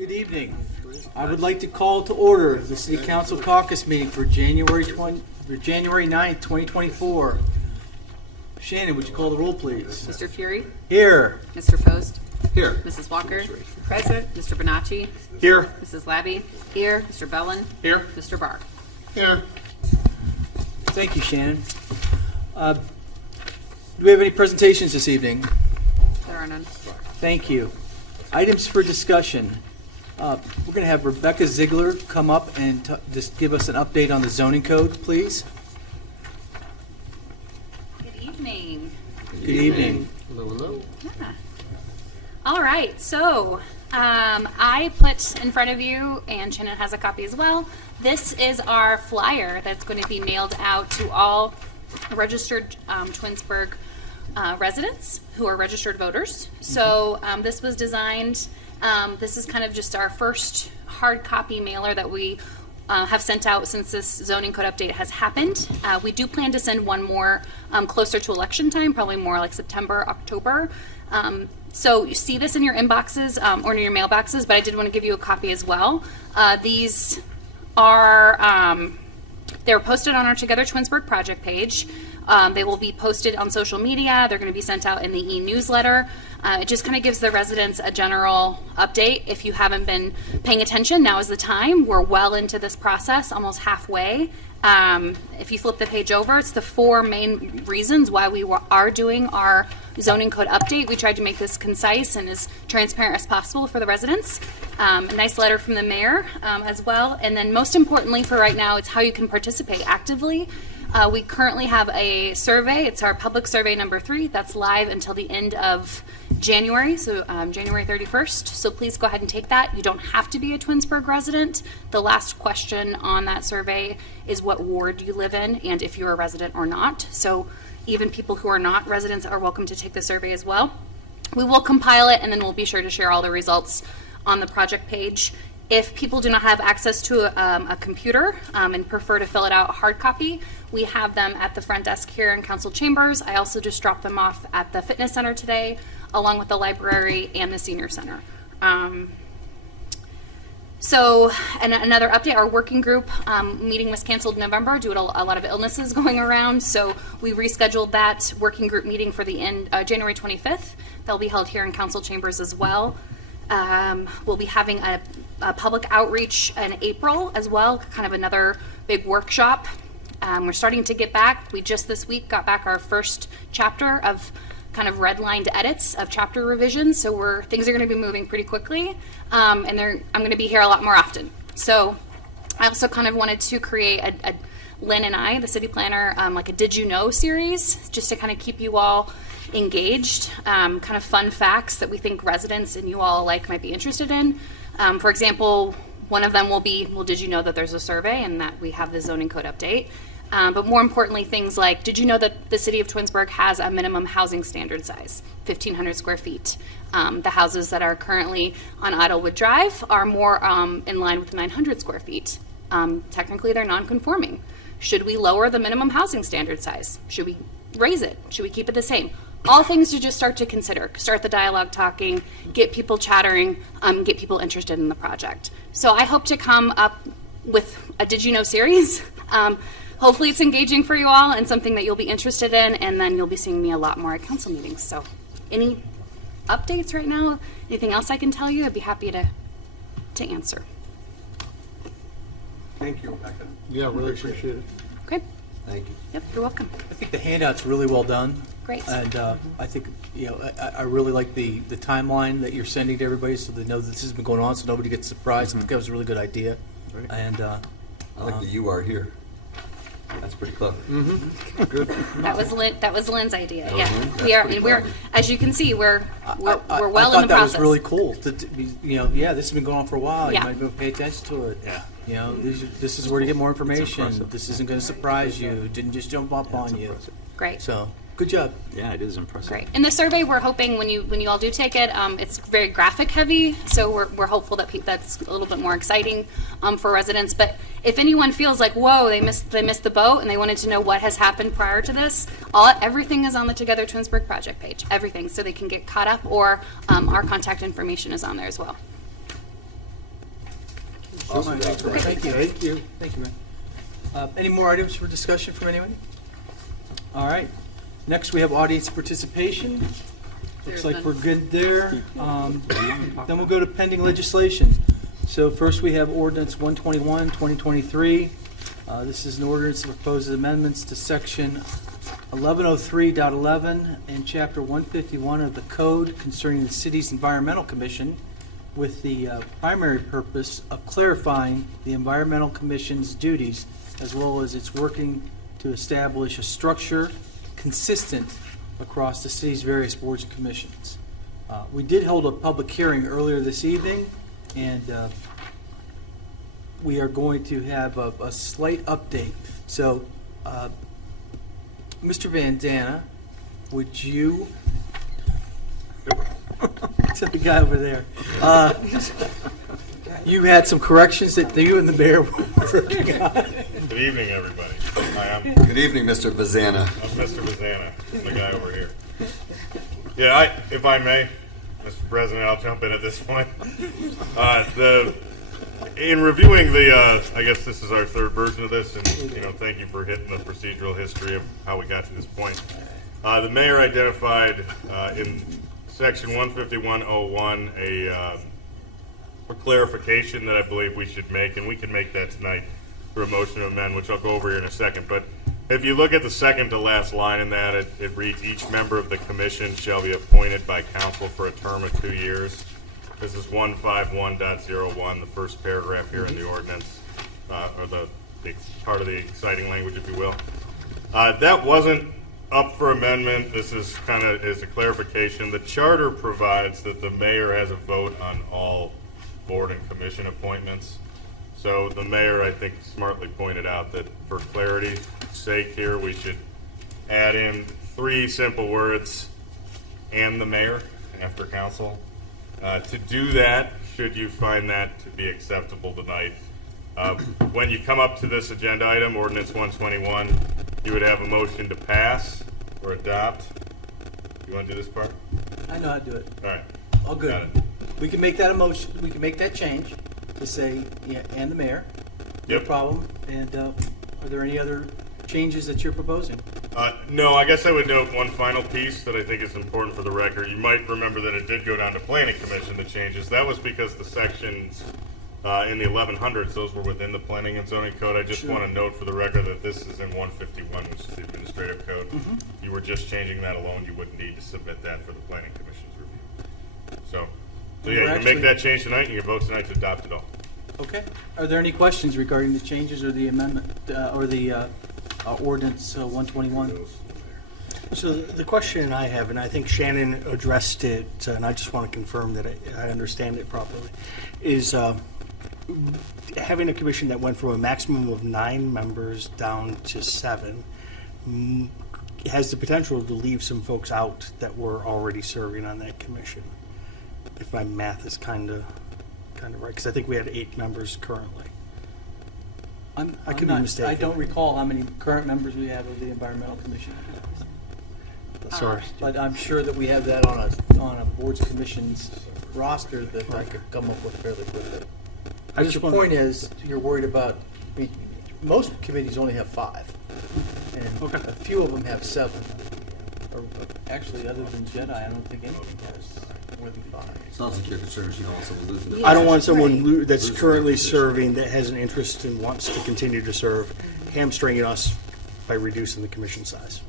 Good evening. I would like to call to order the City Council Caucus meeting for January 9th, 2024. Shannon, would you call the roll, please? Mr. Fury? Here. Mr. Post? Here. Mrs. Walker? Present. Mr. Bonacci? Here. Mrs. Labby? Here. Mr. Bellin? Here. Mr. Barr? Here. Thank you, Shannon. Do we have any presentations this evening? There are none. Thank you. Items for discussion. We're going to have Rebecca Ziegler come up and just give us an update on the zoning code, please. Good evening. Good evening. Hello. Yeah. All right, so I put in front of you, and Shannon has a copy as well. This is our flyer that's going to be mailed out to all registered Twinsburg residents who are registered voters. So this was designed, this is kind of just our first hard copy mailer that we have sent out since this zoning code update has happened. We do plan to send one more closer to election time, probably more like September, October. So you see this in your inboxes or in your mailboxes, but I did want to give you a copy as well. These are, they're posted on our Together Twinsburg project page. They will be posted on social media. They're going to be sent out in the e-newsletter. It just kind of gives the residents a general update. If you haven't been paying attention, now is the time. We're well into this process, almost halfway. If you flip the page over, it's the 4 main reasons why we are doing our zoning code update. We tried to make this concise and as transparent as possible for the residents. A nice letter from the mayor as well. And then most importantly for right now, it's how you can participate actively. We currently have a survey. It's our public survey number 3. That's live until the end of January, so January 31st. So please go ahead and take that. You don't have to be a Twinsburg resident. The last question on that survey is what ward you live in and if you're a resident or not. So even people who are not residents are welcome to take the survey as well. We will compile it and then we'll be sure to share all the results on the project page. If people do not have access to a computer and prefer to fill it out a hard copy, we have them at the front desk here in council chambers. I also just dropped them off at the fitness center today, along with the library and the senior center. So another update, our working group meeting was canceled in November due to a lot of illnesses going around. So we rescheduled that working group meeting for the end, January 25th. They'll be held here in council chambers as well. We'll be having a public outreach in April as well, kind of another big workshop. We're starting to get back. We just this week got back our first chapter of kind of redlined edits of chapter revisions. So things are going to be moving pretty quickly. And I'm going to be here a lot more often. So I also kind of wanted to create Lynn and I, the city planner, like a Did You Know series, just to kind of keep you all engaged, kind of fun facts that we think residents and you all alike might be interested in. For example, one of them will be, well, did you know that there's a survey and that we have the zoning code update? But more importantly, things like, did you know that the city of Twinsburg has a minimum housing standard size, 1,500 square feet? The houses that are currently on Idlewood Drive are more in line with 900 square feet. Technically, they're non-conforming. Should we lower the minimum housing standard size? Should we raise it? Should we keep it the same? All things to just start to consider, start the dialogue talking, get people chattering, get people interested in the project. So I hope to come up with a Did You Know series. Hopefully it's engaging for you all and something that you'll be interested in, and then you'll be seeing me a lot more at council meetings. So any updates right now? Anything else I can tell you? I'd be happy to answer. Thank you, Rebecca. Yeah, really appreciate it. Okay. Thank you. Yep, you're welcome. I think the handout's really well done. Great. And I think, I really like the timeline that you're sending to everybody so they know that this has been going on so nobody gets surprised. I think that was a really good idea. Right. And I like the "you are here." That's pretty clever. Good. That was Lynn's idea. That was Yeah, Lynn? That's we are. pretty And we're, clever. as you can see, we're well I in thought the that process. was really cool. To be, this has been going on for a while. Yeah. You might be able to pay attention to it. Yeah. This is where to get more information. impressive. This isn't going to surprise you. It didn't just jump up on you. impressive. Great. So good job. Yeah, it is impressive. Great. In the survey, we're hoping when you all do take it, it's very graphic heavy, so we're hopeful that that's a little bit more exciting for residents. But if anyone feels like, whoa, they missed the boat and they wanted to know what has happened prior to this, everything is on the Together Twinsburg project page. Everything, so they can get caught up, or our contact information is on there as well. Awesome job. Thank you. Thank you. Thank you, man. Any more items for discussion from anyone? All right. Next, we have audience participation. Looks like we're good there. Then we'll go to pending legislation. So first, we have ordinance 121, 2023. This is an ordinance that proposes amendments to section 1103.11 and chapter 151 of the code concerning the city's environmental commission, with the primary purpose of clarifying the environmental commission's duties, as well as its working to establish a structure consistent across the city's various boards and commissions. We did hold a public hearing earlier this evening, and we are going to have a slight update. So, Mr. Vandana, would you... to the guy over there. You had some corrections that you and the mayor were working on. Good evening, everybody. Hi, I'm Good evening, Mr. Vazana. Mr. Bazana, the guy over here. Yeah, if I may, Mr. President, I'll jump in at this point. In reviewing I guess this is our third version of this, and thank you for hitting the procedural history of how we got to this point. The mayor identified in Section 151.01 a clarification that I believe we should make, and we can make that tonight through a motion to amend, which I'll go over here in a second. But if you look at the second to last line in that, it reads, each member of the commission shall be appointed by council for a term of 2 years. This is 151.01, the first paragraph here in the ordinance, or the part of the exciting language, if you will. That wasn't up for amendment. This is is a clarification. The charter provides that the mayor has a vote on all board and commission appointments. So the mayor, I think, smartly pointed out that for clarity's sake here, we should add in 3 simple words, and the mayor after council. To do that, should you find that to be acceptable tonight, when you come up to this agenda item, ordinance 121, you would have a motion to pass or adopt. You want to do this part? I know how to do it. All right. All Got good. it. We can make that a motion, we can make that change to say, yeah, and the mayor. No Yep. problem. And are there any other changes that you're proposing? No, I guess I would note one final piece that I think is important for the record. You might remember that it did go down to planning commission, the changes. That was because the sections in the 1100s, those were within the planning and zoning code. I just want to note for the record that this is in 151, which is the administrative code. You were just changing that alone. You wouldn't need to submit that for the planning commission's review. So yeah, you can make that change tonight, and you can vote tonight to adopt it all. Okay. Are there any questions regarding the changes or the amendment, or the ordinance 121? So the question I have, and I think Shannon addressed it, and I just want to confirm that I understand it properly, is having a commission that went from a maximum of 9 members down to 7 has the potential to leave some folks out that were already serving on that commission. If my math is kind of right, because I think we had 8 members currently. I could be mistaken. I don't recall how many current members we have of the environmental commission. Sorry. But I'm sure that we have that on a boards and commissions roster that I could come up with fairly quickly. I just Your want point is, you're worried about, most committees only have 5. And Okay. a few of them have 7. Or actually, other than Jedi, I don't think anything has more than 5. Sounds like your concerns, you don't want someone losing their I don't want someone Right. that's Losing currently their position. serving that has an interest and wants to continue to serve, hamstringing us by reducing the commission size.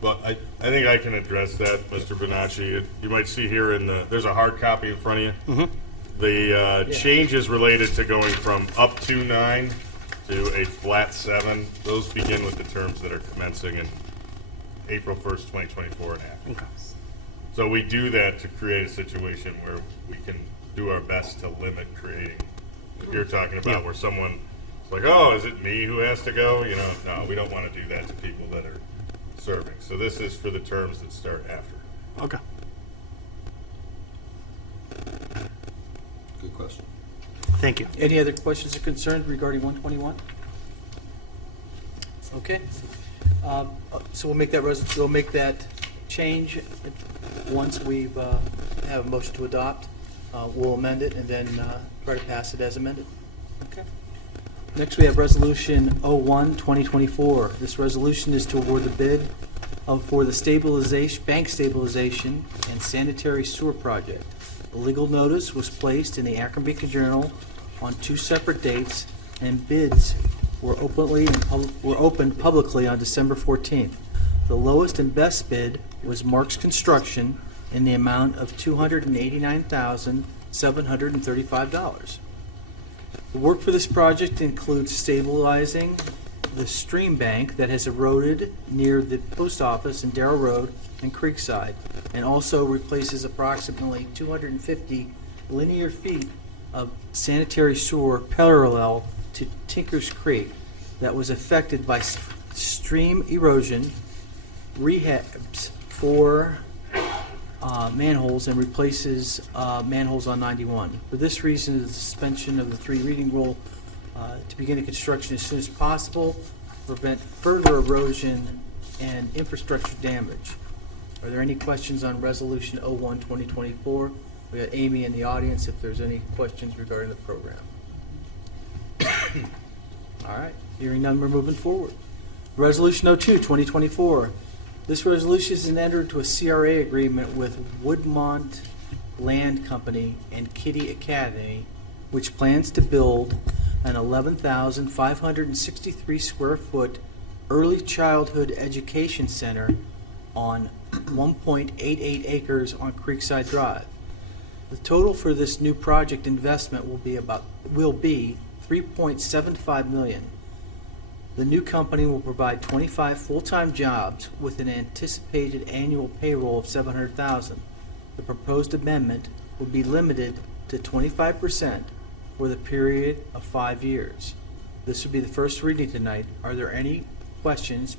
Well, I think I can address that, Mr. Bonacci. You might see here there's a hard copy in front of you. The changes related to going from up to 9 to a flat 7, those begin with the terms that are commencing in April 1st, 2024 and after. Okay. So we do that to create a situation where we can do our best to limit creating. If you're talking about where someone's like, oh, is it me who has to go? No, we don't want to do that to people that are serving. So this is for the terms that start after. Okay. Good question. Thank you. Any other questions or concerns regarding 121? Okay. So we'll make that change once we've have a motion to adopt. We'll amend it and then try to pass it as amended. Next, we have Resolution 01-2024. This resolution is to award the bid for the stabilization, bank stabilization and sanitary sewer project. A legal notice was placed in the Akron Beacon Journal on 2 separate dates, and bids were opened publicly on December 14th. The lowest and best bid was Mark's Construction in the amount of $289,735. The work for this project includes stabilizing the stream bank that has eroded near the post office in Darrow Road and Creekside, and also replaces approximately 250 linear feet of sanitary sewer parallel to Tinker's Creek that was affected by stream erosion, rehabs for manholes, and replaces manholes on 91. For this reason, the suspension of the 3 reading rule to begin the construction as soon as possible, prevent further erosion and infrastructure damage. Are there any questions on Resolution 01-2024? We got Amy in the audience if there's any questions regarding the program. All right, hearing none, we're moving forward. Resolution 02-2024. This resolution is an enter into a CRA agreement with Woodmont Land Company and Kitty Academy, which plans to build an 11,563 square foot early childhood education center on 1.88 acres on Creekside Drive. The total for this new project investment will be $3.75 million. The new company will provide 25 full-time jobs with an anticipated annual payroll of $700,000. The proposed amendment will be limited to 25% for the period of 5 years. This will be the first reading tonight. Are there any questions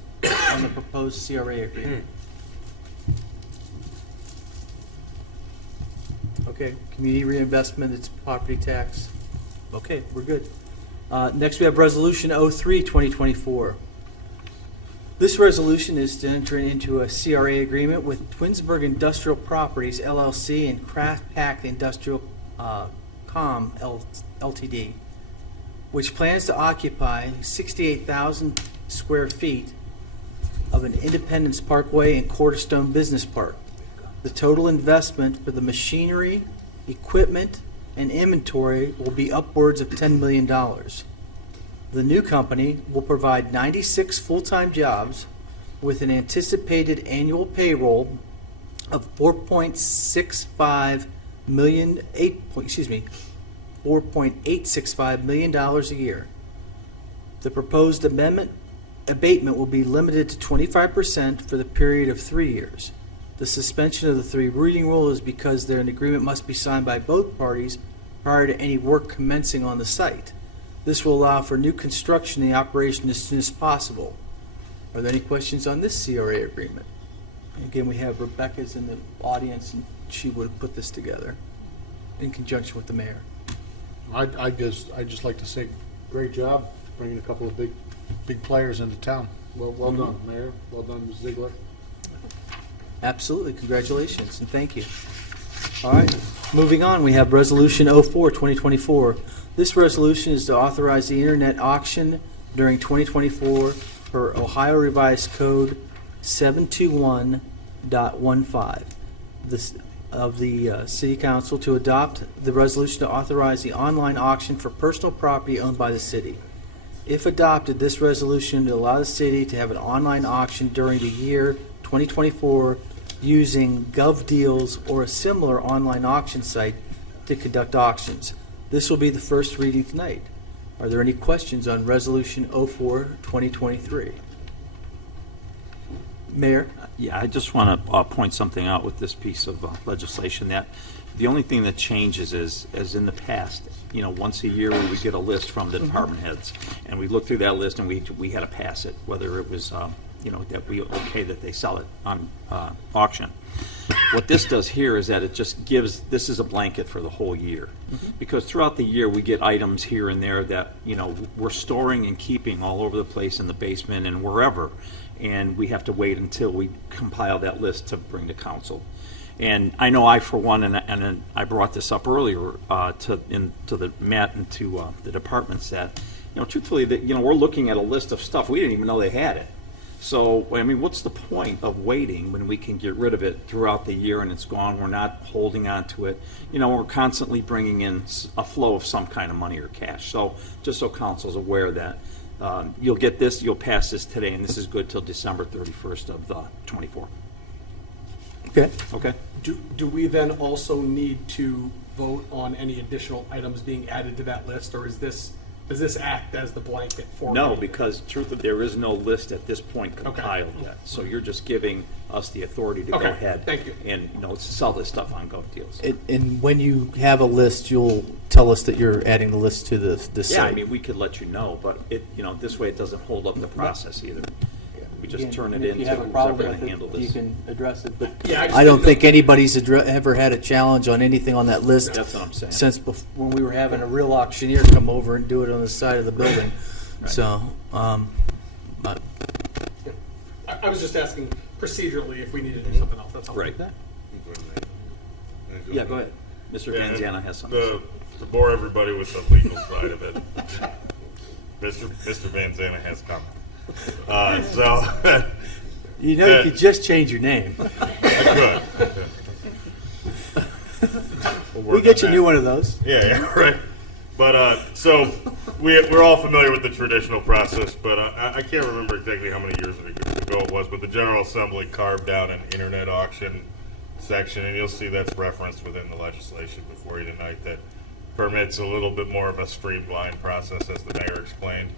on the proposed CRA agreement? Okay, community reinvestment, it's property tax. Okay, we're good. Next, we have Resolution 03-2024. This resolution is to enter into a CRA agreement with Twinsburg Industrial Properties, LLC, and Craft Pack Industrial Com, Ltd., which plans to occupy 68,000 square feet of an Independence Parkway and Quarterstone Business Park. The total investment for the machinery, equipment, and inventory will be upwards of $10 million. The new company will provide 96 full-time jobs with an anticipated annual payroll of $4.865 million a year. The proposed abatement will be limited to 25% for the period of 3 years. The suspension of the 3 reading rule is because an agreement must be signed by both parties prior to any work commencing on the site. This will allow for new construction and operation as soon as possible. Are there any questions on this CRA agreement? Again, we have Rebecca's in the audience, and she would have put this together in conjunction with the mayor. I'd just like to say, great job bringing a couple of big players into town. Well done, Mayor. Well done, Ms. Ziegler. Absolutely. Congratulations and thank you. All right. Moving on, we have Resolution 04-2024. This resolution is to authorize the internet auction during 2024 per Ohio Revised Code 721.15 of the City Council to adopt the resolution to authorize the online auction for personal property owned by the city. If adopted, this resolution will allow the city to have an online auction during the year 2024 using GovDeals or a similar online auction site to conduct auctions. This will be the first reading tonight. Are there any questions on Resolution 04-2023? Mayor? Yeah, I just want to point something out with this piece of legislation, that the only thing that changes is, as in the past, once a year we would get a list from the department heads, and we look through that list and we had to pass it, whether it was that we okay that they sell it on auction. What this does here is that it just gives, this is a blanket for the whole year. Because throughout the year we get items here and there that, we're storing and keeping all over the place in the basement and wherever, and we have to wait until we compile that list to bring to council. And I know I, for one, and I brought this up earlier to the Matt and to the departments that, truthfully, that we're looking at a list of stuff we didn't even know they had it. So, I mean, what's the point of waiting when we can get rid of it throughout the year and it's gone? We're not holding on to it. We're constantly bringing in a flow of some kind of money or cash. So, just so council's aware that you'll get this, you'll pass this today, and this is good till December 31st of 24. Okay. Okay? Do we then also need to vote on any additional items being added to that list, or does this act as the blanket for? No, anything? because truthfully, there is no list at this point compiled yet. So you're just giving us the authority to go Okay, ahead. thank you. And, sell this stuff on Go Deals. And when you have a list, you'll tell us that you're adding the list to the Yeah, I site. mean, we could let you know, but this way it doesn't hold up the process either. We just turn it And if in you to have a who's problem ever going to with handle it, you this. can address it, but Yeah, I just I don't didn't think know- anybody's ever had a challenge on anything on that list. That's what I'm saying. Since when we were having a real auctioneer come over and do it on the side of the building. Right. So, but I was just asking procedurally if we needed to do something else. That's all. Right. Yeah, go ahead. Mr. Yeah, Vanzana has something to say. To bore everybody with the legal side of it, Mr. Vanzana has comment. So, you could just change your name. I could. We'll We work get you on a new that. one of those. Yeah, right. But so we're all familiar with the traditional process, but I can't remember exactly how many years ago it was, but the General Assembly carved out an internet auction section, and you'll see that's referenced within the legislation before you tonight that permits a little bit more of a streamlined process, as the mayor explained,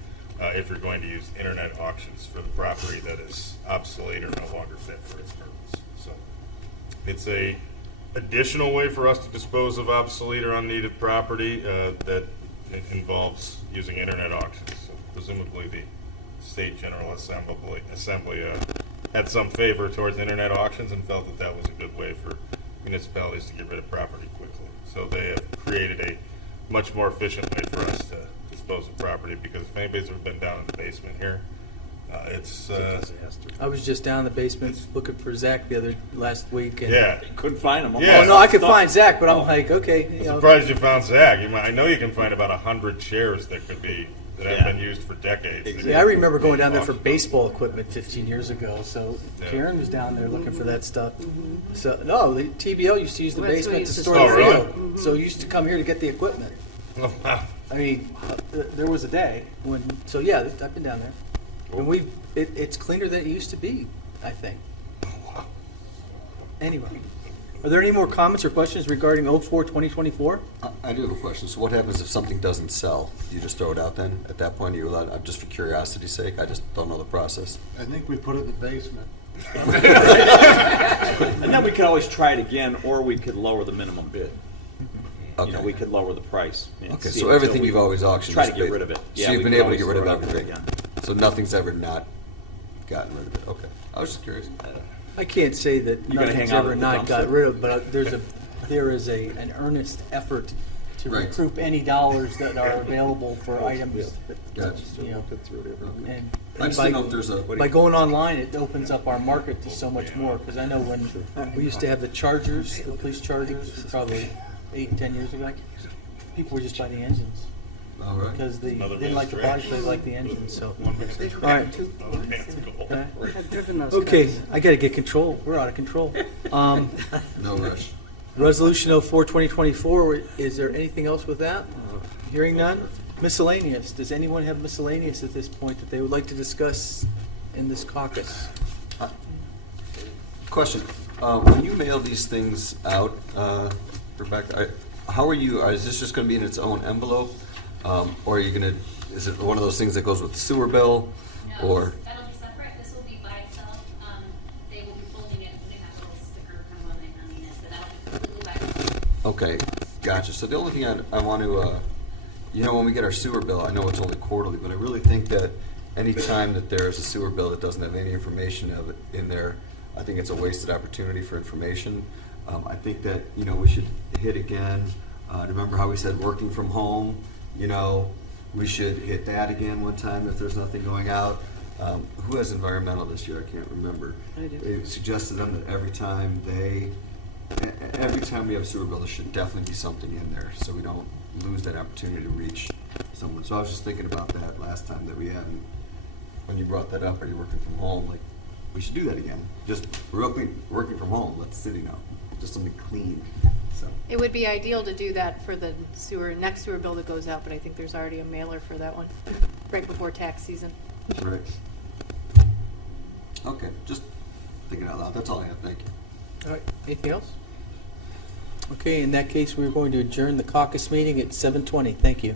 if you're going to use internet auctions for the property that is obsolete or no longer fit for its purpose. So it's a additional way for us to dispose of obsolete or unneeded property that involves using internet auctions. So presumably the State General Assembly had some favor towards internet auctions and felt that that was a good way for municipalities to get rid of property quickly. So they have created a much more efficient way for us to dispose of property, because if anybody's ever been down in the basement here, it's I was just down in the basement looking for Zach last week. And yeah. Couldn't find them. Yeah. Oh, no, I could find Zach, but I'm like, okay. Surprised you found Zach. I know you can find about 100 chairs that Yeah. have been used for decades. Yeah, I remember going down there for baseball equipment 15 years ago. So Yeah. Karen was down there looking for that stuff. So no, the TBL used to use the That's what basement to used to store store the it. field. So you used to come here to get the equipment. Oh, wow. I mean, there was a day when. So yeah, I've been down there, and it's cleaner than it used to be, I think. Anyway, are there any more comments or questions regarding 04-2024? I do have a question. So what happens if something doesn't sell? Do you just throw it out then? At that point, are you allowed, just for curiosity's sake? I just don't know the process. I think we put it in the basement. And then we could always try it again, or we could lower the minimum bid. Okay. We could lower the price. and Okay, see so until everything we you've always auctioned. Try is to get based- rid of it. So Yeah, you've we been could able to get always rid of throw it out everything. again. So nothing's ever not gotten rid of it. Okay. I was just curious. I can't say that You gonna nothing's hang out ever at the not got dumpster? rid of, but there is an earnest effort to Right. recoup any dollars that are available for items that, Gotcha. you know, and I just didn't know if there's a. by going online, it opens up our market to so much more, because I know when we used to have the Chargers, the police Chargers, probably 8 and 10 years ago, people were just buying the engines, All right. because they Another didn't like the man's bodies, they liked the engines, so. All right. Another man's goal. Okay. I've driven those Okay, cars. I gotta get control, we're out of control. No rush. Resolution 04-2024, is there anything else with that? Hearing none? Miscellaneous, does anyone have miscellaneous at this point that they would like to discuss in this caucus? Question. When you mail these things out, Rebecca, how are you, is this just going to be in its own envelope? Or are you going to, is it one of those things that goes with the sewer bill? No, Or, that'll be separate. This will be by itself. They will be folding it, putting that little sticker kind of on it, hanging it, so that'll be completely by itself. okay, gotcha. So the only thing I want to, when we get our sewer bill, I know it's only quarterly, but I really think that any time that there's a sewer bill that doesn't have any information of it in there, I think it's a wasted opportunity for information. I think that, we should hit again. Remember how we said working from home? We should hit that again one time if there's nothing going out. Who has environmental this year? I can't remember. I do. It suggested them that every time they every time we have a sewer bill, there should definitely be something in there, so we don't lose that opportunity to reach someone. So I was just thinking about that last time that we hadn't, when you brought that up, are you working from home? Like, we should do that again. Just working from home, let the city know. Just something clean, so. It would be ideal to do that for the next sewer bill that goes out, but I think there's already a mailer for that one, right before tax season. Right. Okay, just thinking out loud. That's all I have. Thank you. All right, anything else? Okay, in that case, we're going to adjourn the caucus meeting at 7:20. Thank you.